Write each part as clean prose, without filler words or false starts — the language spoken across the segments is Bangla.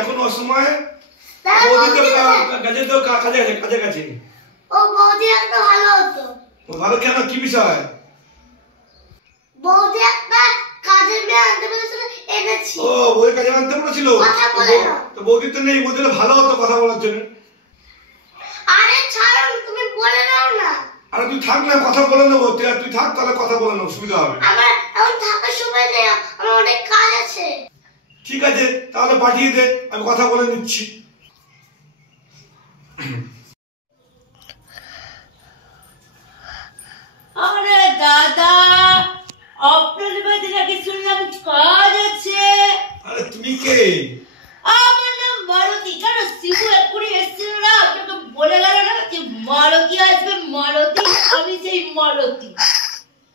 এখন অসময়ে বৌদি তো কাজে গেছে। ও বৌদি একটা ভালো হতো। ভালো কেন, কি বিষয়? বৌদি একটা কাজের মেয়ে আনতে বলেছিল, এনেছি। ও বৌদি কাজে আনতে বলেছিল, তো বৌদি তো নেই, বৌদি ভালো হতো কথা বলার জন্য। আরে ছাড়ো, তুমি বলে নাও না। আরে তুই থাক না, কথা বলে নেবো। তুই থাক, তাহলে কথা বলে নেবো, সুবিধা হবে। আমার এখন থাকার সময় নেই, আমার অনেক কাজ আছে। ঠিক আছে, তাহলে পাঠিয়ে দে, আমি কথা বলে নিচ্ছি। আরে দাদা, আপনার বাড়িতে নাকি শুনলাম কাজ আছে? আরে তুমি কে? আমার নাম মালতী। কেন শিবু এক্ষুনি এসেছিল না, আপনাকে বলে গেল না যে মালতী আসবে? মালতী, আমি সেই মালতী।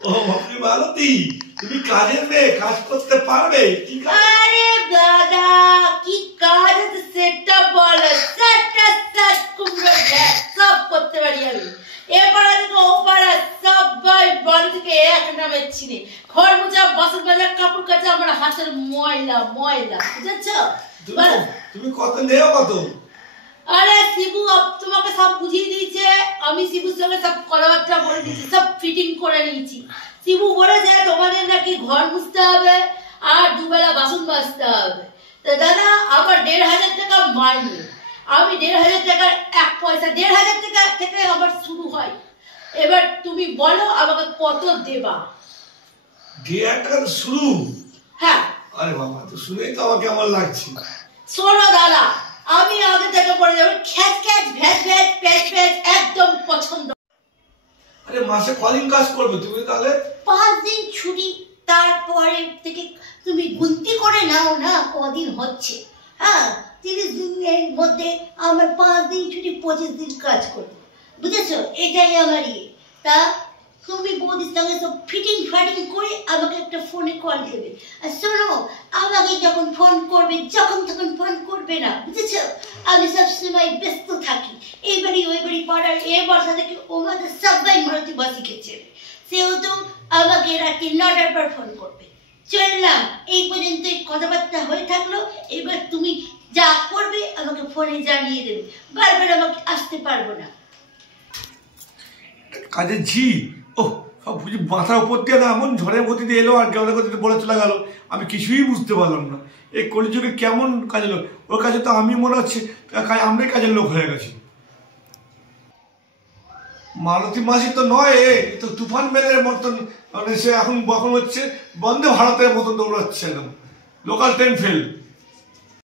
ও আপনি মালতী, তুমি কাজের মেয়ে, কাজ করতে পারবে? কি কাজ? আরে দাদা, কি কাজ আছে সেটা বলো। কুমড়ো গ্যাস সব করতে পারি আমি। এপাড়া থেকে ওপাড়া সবাই বাড়ি থেকে এক নামে চিনে। ঘর মোছা, বাসন মাজা, কাপড় কাচা আমার হাতের ময়লা ময়লা, বুঝেছো? তুমি কত নেও কত? আরে শিবু তোমাকে সব বুঝিয়ে দিয়েছে। আমি শিবুর সঙ্গে সব কথাবার্তা বলে দিয়েছি, সব ফিটিং করে নিয়েছি। শিবু বলেছে তোমাদের নাকি ঘর মুছতে হবে আর দুবেলা বাসন মাজতে হবে। তো দাদা, আমার ১,৫০০ টাকা মাইনে। আমি ১,৫০০ টাকার এক পয়সা, ১,৫০০ টাকা থেকে আমার শুরু হয়। এবার তুমি বলো আমাকে কত দেবা? ১,৫০০ টাকা শুরু? হ্যাঁ। আরে বাবা, তো শুনেই তো আমার কেমন লাগছে। শোনো দাদা, আমি আগে থেকে পড়ে যাবো, খ্যাচ খ্যাচ ভ্যাচ ভ্যাচ প্যাচ প্যাচ, একদম পছন্দ। আরে মাসে কদিন কাজ করবে তুমি তাহলে? ৫ দিন ছুটি, তারপরে থেকে তুমি গুনতি করে নাও না কদিন হচ্ছে। হ্যাঁ, ৩০ দিনের মধ্যে আমার ৫ দিন ছুটি, ২৫ দিন কাজ করবো, বুঝেছো? এটাই আমার ইয়ে। তা তুমি বৌদির সঙ্গে সব ফিটিং ফাটিং করে আমাকে একটা ফোনে কল দেবে। আর শোনো, আমাকে যখন ফোন করবে, যখন তখন ফোন করবে না, বুঝেছো? আমি সবসময় ব্যস্ত থাকি। এই বাড়ি ওই বাড়ি পাড়ার এ বাসা থেকে ও বাসা সবাই মারুতি বাস শিখেছে। সেহেতু আমাকে রাতে ৯টার পর ফোন করবে। চললাম, এই পর্যন্ত কথাবার্তা হয়ে থাকলো। এবার তুমি যা করবে আমাকে ফোনে জানিয়ে দেবে, বারবার আমাকে আসতে পারবো না। কাজের ঝি, ও সব বুঝি মাথার উপর দিয়ে না এমন ঝড়ের গতিতে এলো আর কেমন গতিতে বলে চলে গেল, আমি কিছুই বুঝতে পারলাম না। এই কলিযুগে কেমন কাজের লোক, ওর কাছে তো আমি মনে হচ্ছে আমরাই কাজের লোক হয়ে গেছি। মালতী মাসি তো নয়, এ তো তুফান মেলের মতন, মানে সে এখন হচ্ছে বন্দে ভারতের মতন দৌড়াচ্ছে, একদম লোকাল ট্রেন ফেল।